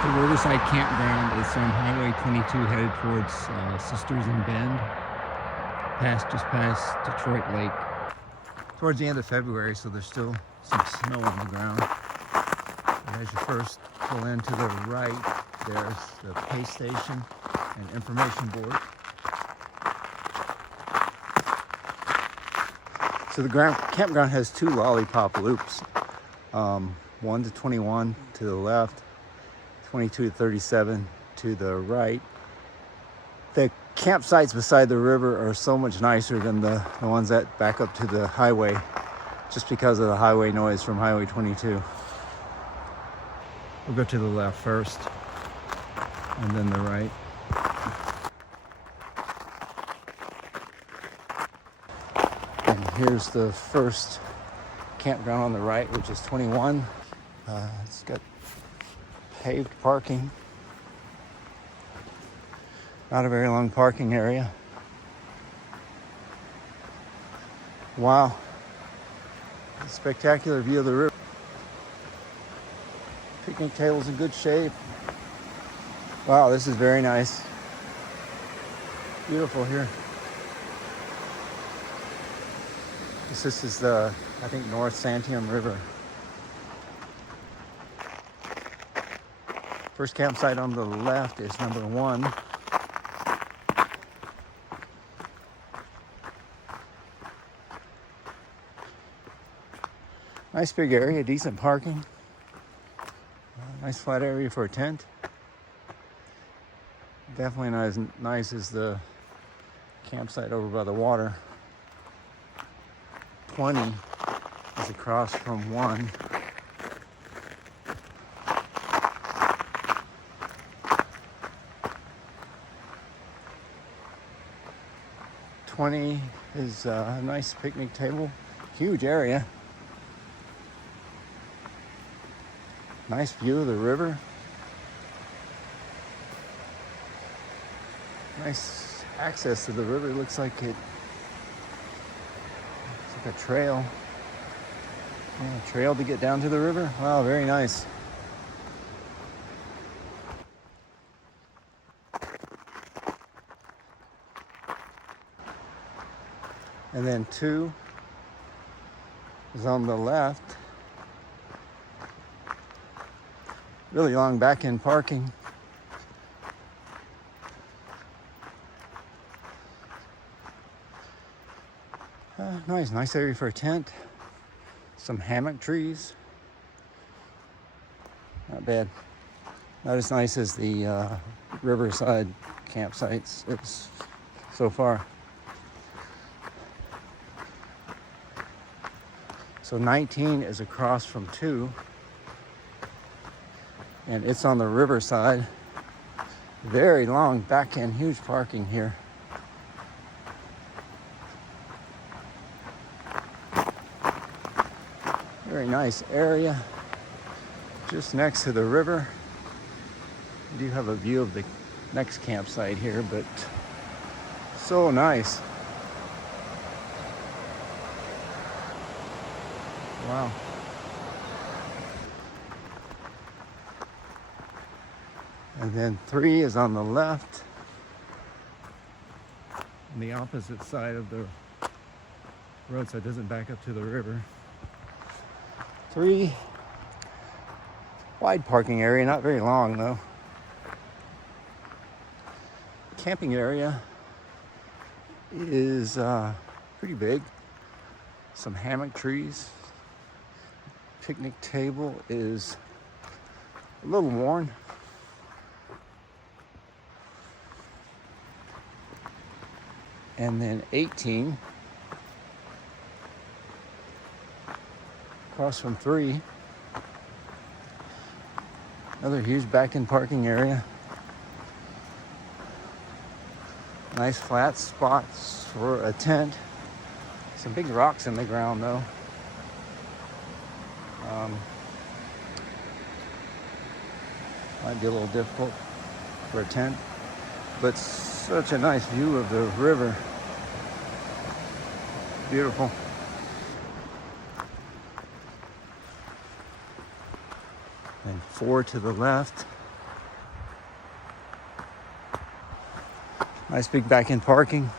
at the Riverside Campground. It's on Highway 22 headed towards Sisters and Bend, just past Detroit Lake. Towards the end of February, so there's still some snow on the ground. And as you first pull in to the right, there's the pay station and information board. So the campground has two lollipop loops, 1 to 21 to the left, 22 to 37 to the right. The campsites beside the river are so much nicer than the ones that back up to the highway, just because of the highway noise from Highway 22. We'll go to the left first, and then the right. And here's the first campground on the right, which is 21. It's got paved parking. Not a very long parking area. Wow. A spectacular view of the river. Picnic table's in good shape. Wow, this is very nice. Beautiful here. This is the, I think, North Santiam River. First campsite on the left is number 1. Nice big area, decent parking. Nice flat area for a tent. Definitely not as nice as the campsite over by the water. 20 is across from 1. Is a nice picnic table, huge area. Nice view of the river. Nice access to the river. It looks like it's like a trail. Yeah, a trail to get down to the river. Wow, very nice. And then 2 is on the left. Really long back end parking. Nice area for a tent. Some hammock trees. Not bad. Not as nice as the Riverside campsites so far. So 19 is across from 2, and it's on the riverside. Very long back end, huge parking here. Very nice area, just next to the river. We do have a view of the next campsite here, but so nice. Wow. And then 3 is on the left, on the opposite side of the road, so it doesn't back up to the river. 3, wide parking area, not very long though. Camping area is pretty big. Some hammock trees. Picnic table is a little worn. And then 18, across from 3, another huge back end parking area. Nice flat spots for a tent. Some big rocks in the ground though. Might be a little difficult for a tent, but such a nice view of the river. Beautiful. And 4 to the left. Nice big back-end parking.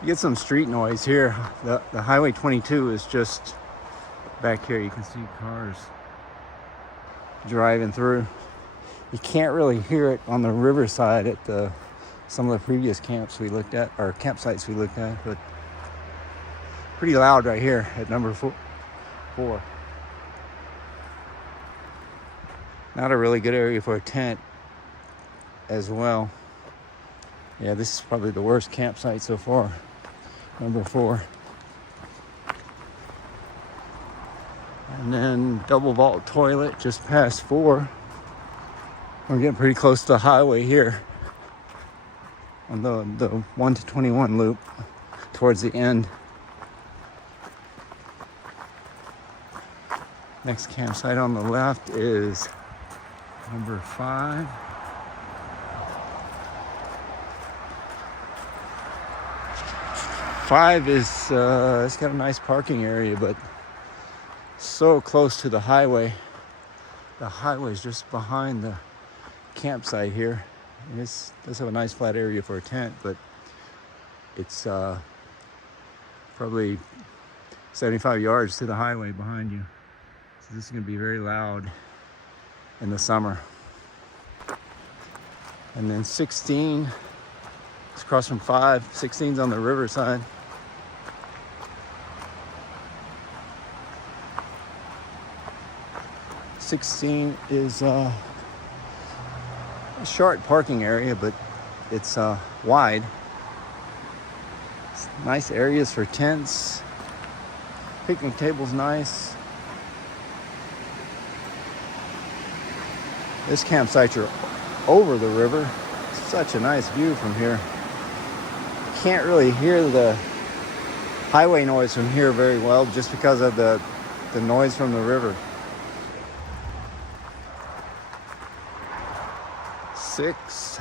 You get some street noise here. The Highway 22 is just back here. You can see cars driving through. You can't really hear it on the riverside at some of the previous camps we looked at, or campsites we looked at, but pretty loud right here at number 4. Not a really good area for a tent as well. Yeah, this is probably the worst campsite so far. Number 4. And then double vault toilet just past 4. We're getting pretty close to the highway here on the 1 to 21 loop towards the end. Next campsite on the left is number 5. Five is it's got a nice parking area, but so close to the highway. The highway is just behind the campsite here. And it does have a nice flat area for a tent, but it's probably 75 yards to the highway behind you. So this is going to be very loud in the summer. And then 16 is across from 5. 16's on the riverside. '16 is a short parking area, but it's wide. It's nice areas for tents. Picnic table's nice. This campsite's over the river. It's such a nice view from here. Can't really hear the highway noise from here very well just because of the noise from the river. 6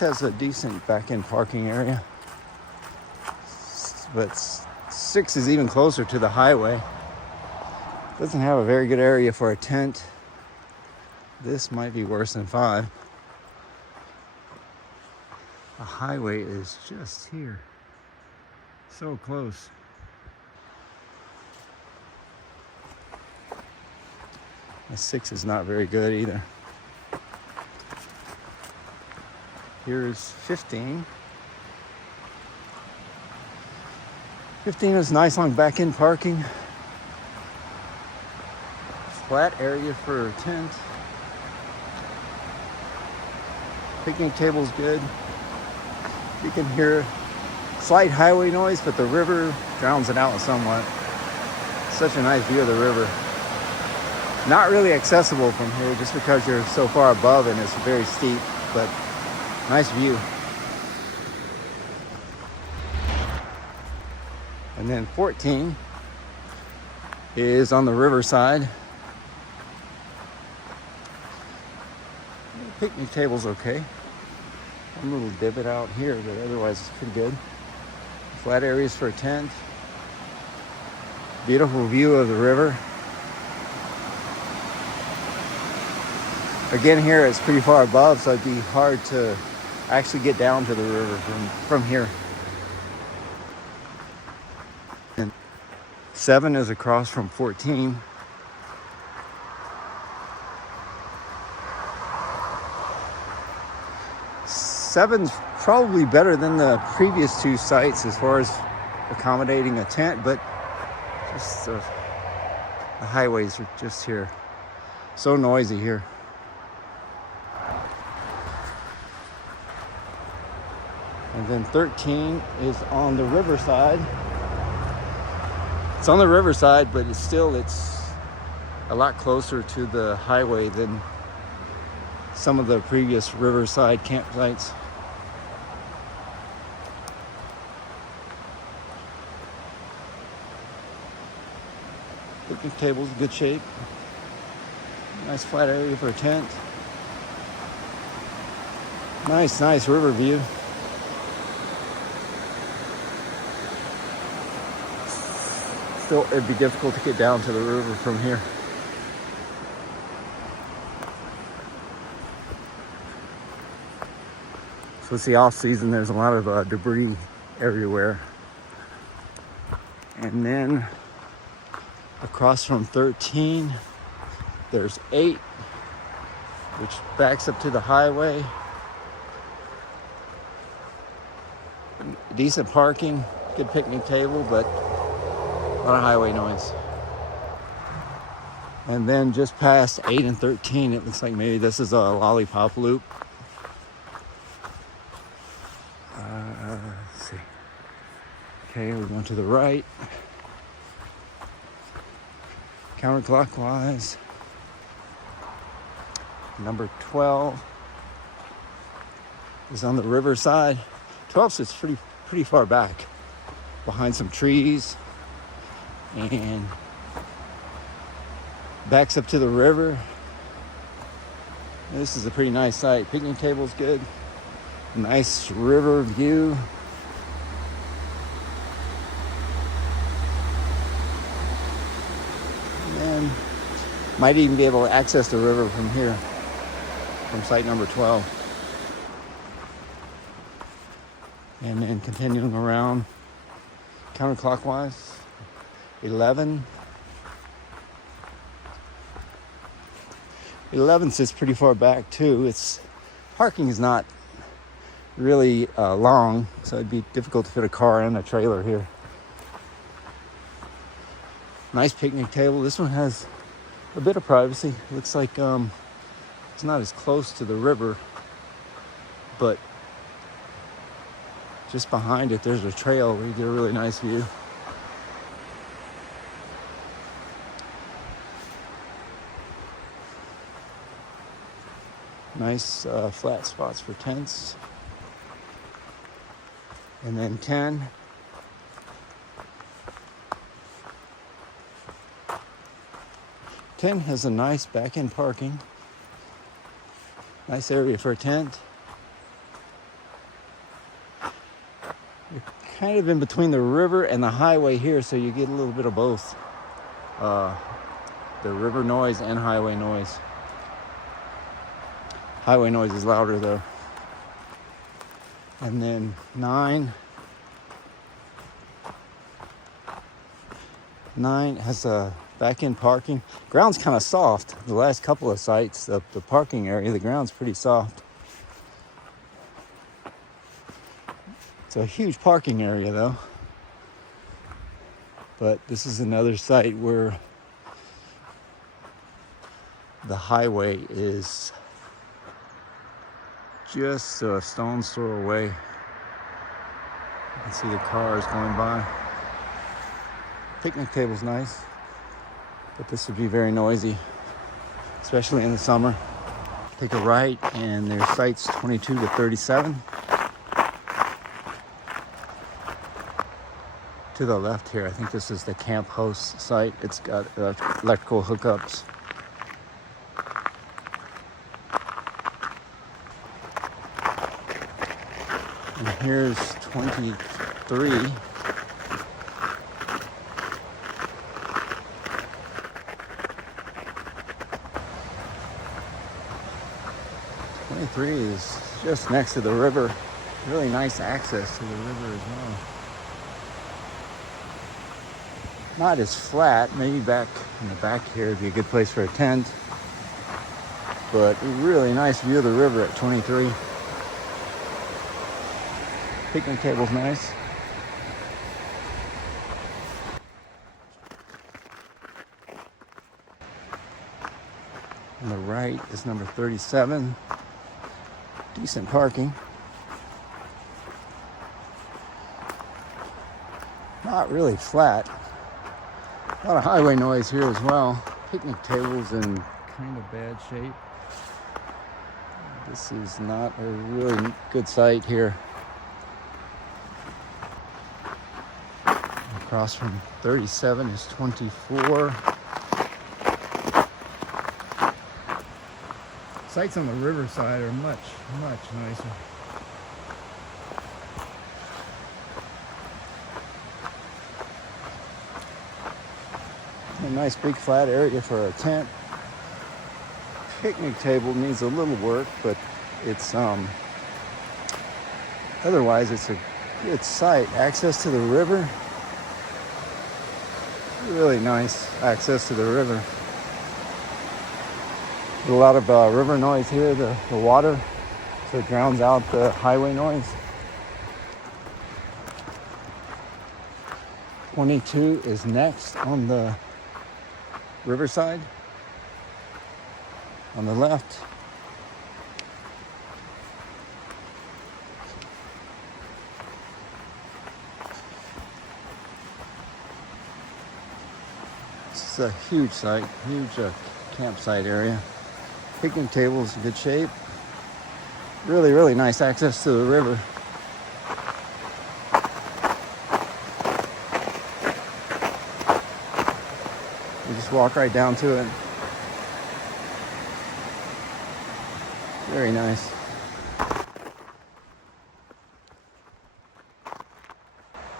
has a decent back-end parking area, but 6 is even closer to the highway. Doesn't have a very good area for a tent. This might be worse than 5. The highway is just here, so close. The 6 is not very good either. Here's 15. 15 is nice on back-end parking. Flat area for a tent. Picnic table's good. You can hear slight highway noise, but the river drowns it out somewhat. Such a nice view of the river. Not really accessible from here just because you're so far above and it's very steep, but nice view. And then 14 is on the riverside. The picnic table's okay. One little divot out here, but otherwise it's pretty good. Flat areas for a tent. Beautiful view of the river. Again, here it's pretty far above, so it'd be hard to actually get down to the river from here. And 7 is across from 14. Seven's probably better than the previous 2 sites as far as accommodating a tent, but just the highways are just here. So noisy here. And then 13 is on the riverside. It's on the riverside, but it's a lot closer to the highway than some of the previous riverside campsites. Picnic table's in good shape. Nice flat area for a tent. Nice river view. Still, it'd be difficult to get down to the river from here. So it's the off season. There's a lot of debris everywhere. And then across from 13, there's 8, which backs up to the highway. Decent parking, good picnic table, but a lot of highway noise. And then just past 8 and 13, it looks like maybe this is a lollipop loop. Let's see. Okay, we're going to the right. Counterclockwise. Number 12 is on the Riverside. 12 sits pretty far back behind some trees and backs up to the river. This is a pretty nice site. Picnic table's good. Nice river view. And might even be able to access the river from here, from site number 12. And then continuing around counterclockwise, 11. 11 sits pretty far back too. Its parking is not really long, so it'd be difficult to fit a car and a trailer here. Nice picnic table. This one has a bit of privacy. Looks like it's not as close to the river, but just behind it, there's a trail where you get a really nice view. Nice flat spots for tents. And then 10. Ten has a nice back-end parking. Nice area for a tent. You're kind of in between the river and the highway here, so you get a little bit of both. The river noise and highway noise. Highway noise is louder though. And then 9. 9 has a back-end parking. Ground's kind of soft. The last couple of sites, the parking area, the ground's pretty soft. It's a huge parking area though. But this is another site where the highway is just a stone's throw away. You can see the cars going by. Picnic table's nice, but this would be very noisy, especially in the summer. Take a right, and there's sites 22 to 37. To the left here, I think this is the camp host site. It's got electrical hookups. And here's 23. Is just next to the river. Really nice access to the river as well. Not as flat, maybe back in the back here would be a good place for a tent. But a really nice view of the river at 23. Picnic table's nice. On the right is number 37. Decent parking. Not really flat. A lot of highway noise here as well. Picnic tables in kind of bad shape. This is not a really good site here. Across from 37 is 24. Sites on the Riverside are much nicer. A nice big flat area for a tent. Picnic table needs a little work, but it's otherwise it's a good site. Access to the river, really nice access to the river. A lot of river noise here, the water, so it drowns out the highway noise. 22 is next on the Riverside, on the left. This is a huge site, huge campsite area. Picnic tables in good shape. Really, really nice access to the river. You just walk right down to it. Very nice.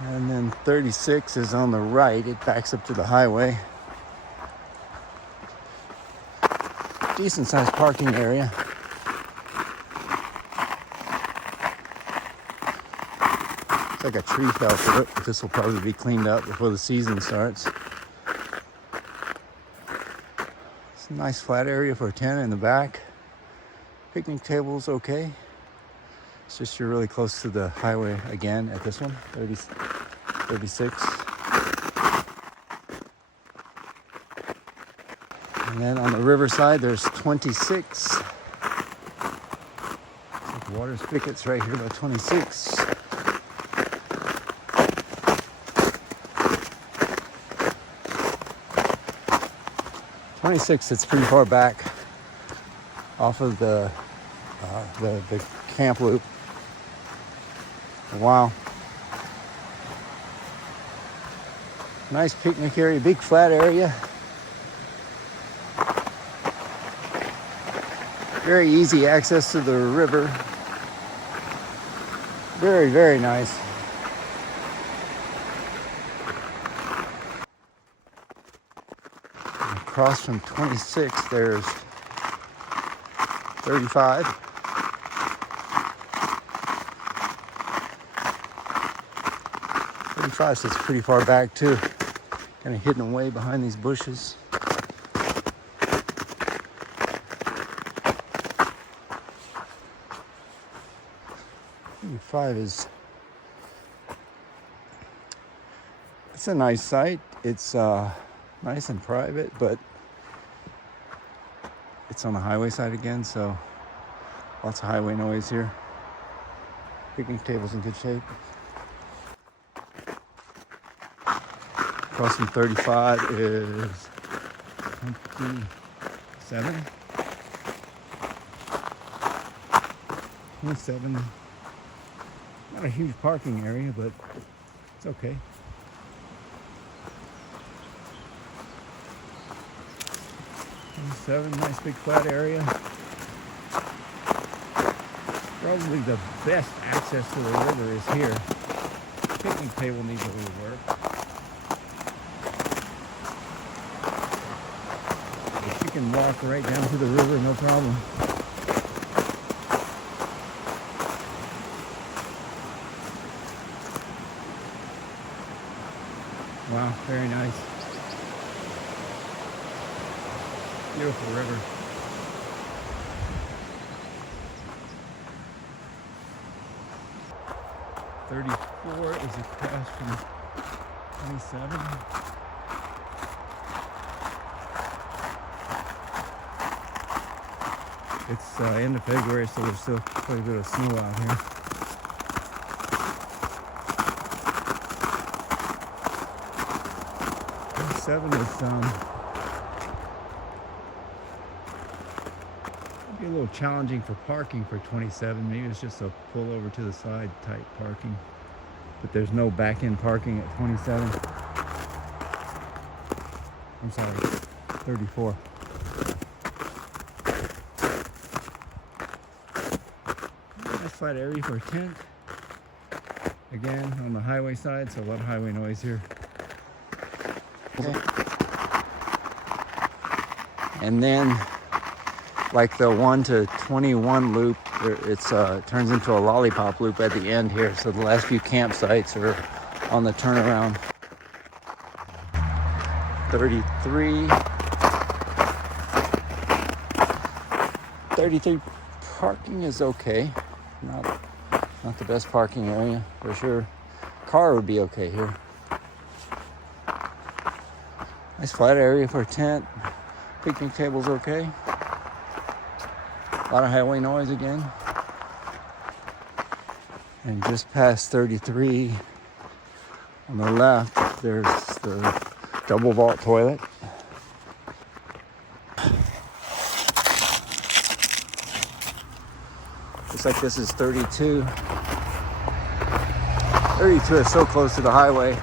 And then 36 is on the right. It backs up to the highway. Decent sized parking area. It's like a tree fell through it, but this will probably be cleaned up before the season starts. It's a nice flat area for a tent in the back. Picnic table's okay. It's just you're really close to the highway again at this one, 36. And then on the Riverside, there's 26. Like water spigots right here by 26. It's pretty far back off of the camp loop. Wow. Nice picnic area, big flat area. Very easy access to the river. Very, very nice. Across from 26, there's 35. 35 sits pretty far back too. Kind of hidden away behind these bushes. 35 is, it's a nice site. It's nice and private, but it's on the highway side again, so lots of highway noise here. Picnic table's in good shape. Across from 35 is 27. 27. Not a huge parking area, but it's okay. 27, nice big flat area. Probably the best access to the river is here. Picnic table needs a little work. But you can walk right down to the river, no problem. Wow, very nice. Beautiful river. .34 is across from 27. It's end of February, so there's still quite a bit of snow out here. .7 is be a little challenging for parking for 27. Maybe it's just a pull over to the side type parking, but there's no back end parking at 27. I'm sorry, 34. Nice flat area for a tent. Again, on the highway side, so a lot of highway noise here. Okay. And then, like the 1 to 21 loop, It turns into a lollipop loop at the end here. So the last few campsites are on the turnaround. 33 parking is okay. Not the best parking area for sure. Car would be okay here. Nice flat area for a tent. Picnic table's okay. A lot of highway noise again. And just past 33 on the left, there's the double vault toilet. Looks like this is 32. 32 is so close to the highway,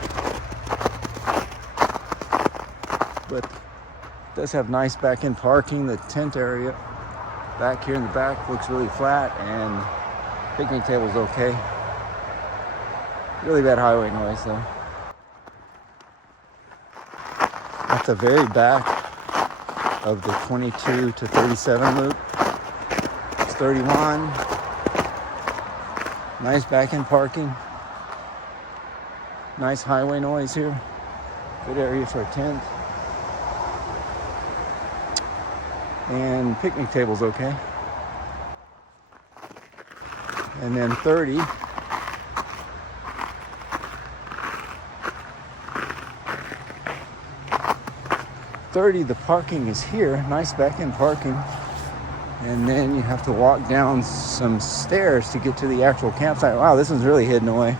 but it does have nice back-end parking. The tent area back here in the back looks really flat, and picnic table's okay. Really bad highway noise though. At the very back of the 22 to 37 loop, it's 31. Nice back-end parking. Nice highway noise here. Good area for a tent. And picnic table's okay. And then 30. The parking is here. Nice back-end parking. And then you have to walk down some stairs to get to the actual campsite. Wow, this one's really hidden away.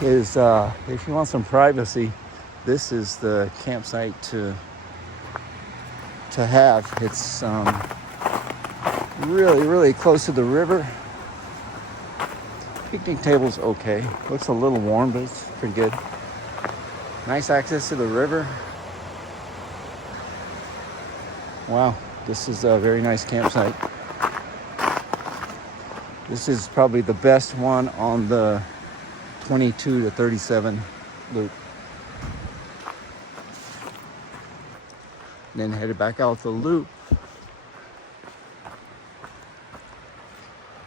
Is if you want some privacy, this is the campsite to have. It's really close to the river. Picnic table's okay. Looks a little warm, but it's pretty good. Nice access to the river. Wow, this is a very nice campsite. This is probably the best one on the 22 to 37 loop. Then headed back out the loop.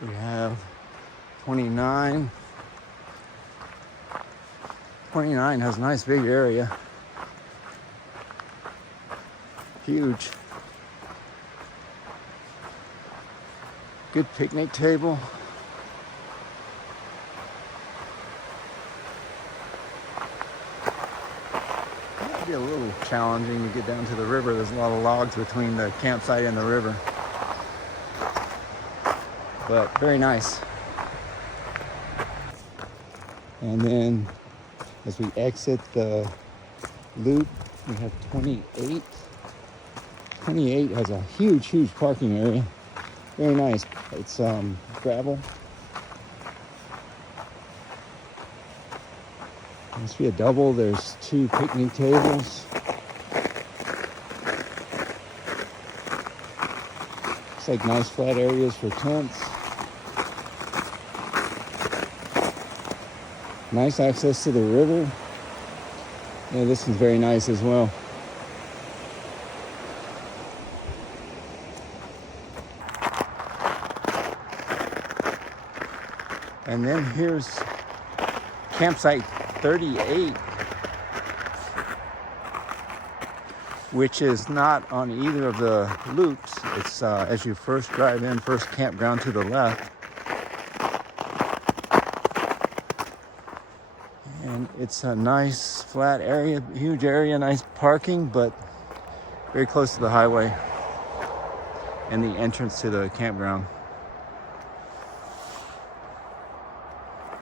We have 29. 29 has a nice big area. Huge. Good picnic table. Might be a little challenging to get down to the river. There's a lot of logs between the campsite and the river. But very nice. And then as we exit the loop, we have 28. 28 has a huge parking area. Very nice. It's gravel. Must be a double. There's 2 picnic tables. Looks like nice flat areas for tents. Nice access to the river. Yeah, this is very nice as well. And then here's campsite 38, which is not on either of the loops. It's as you first drive in, first campground to the left. And it's a nice flat area, huge area, nice parking, but very close to the highway and the entrance to the campground.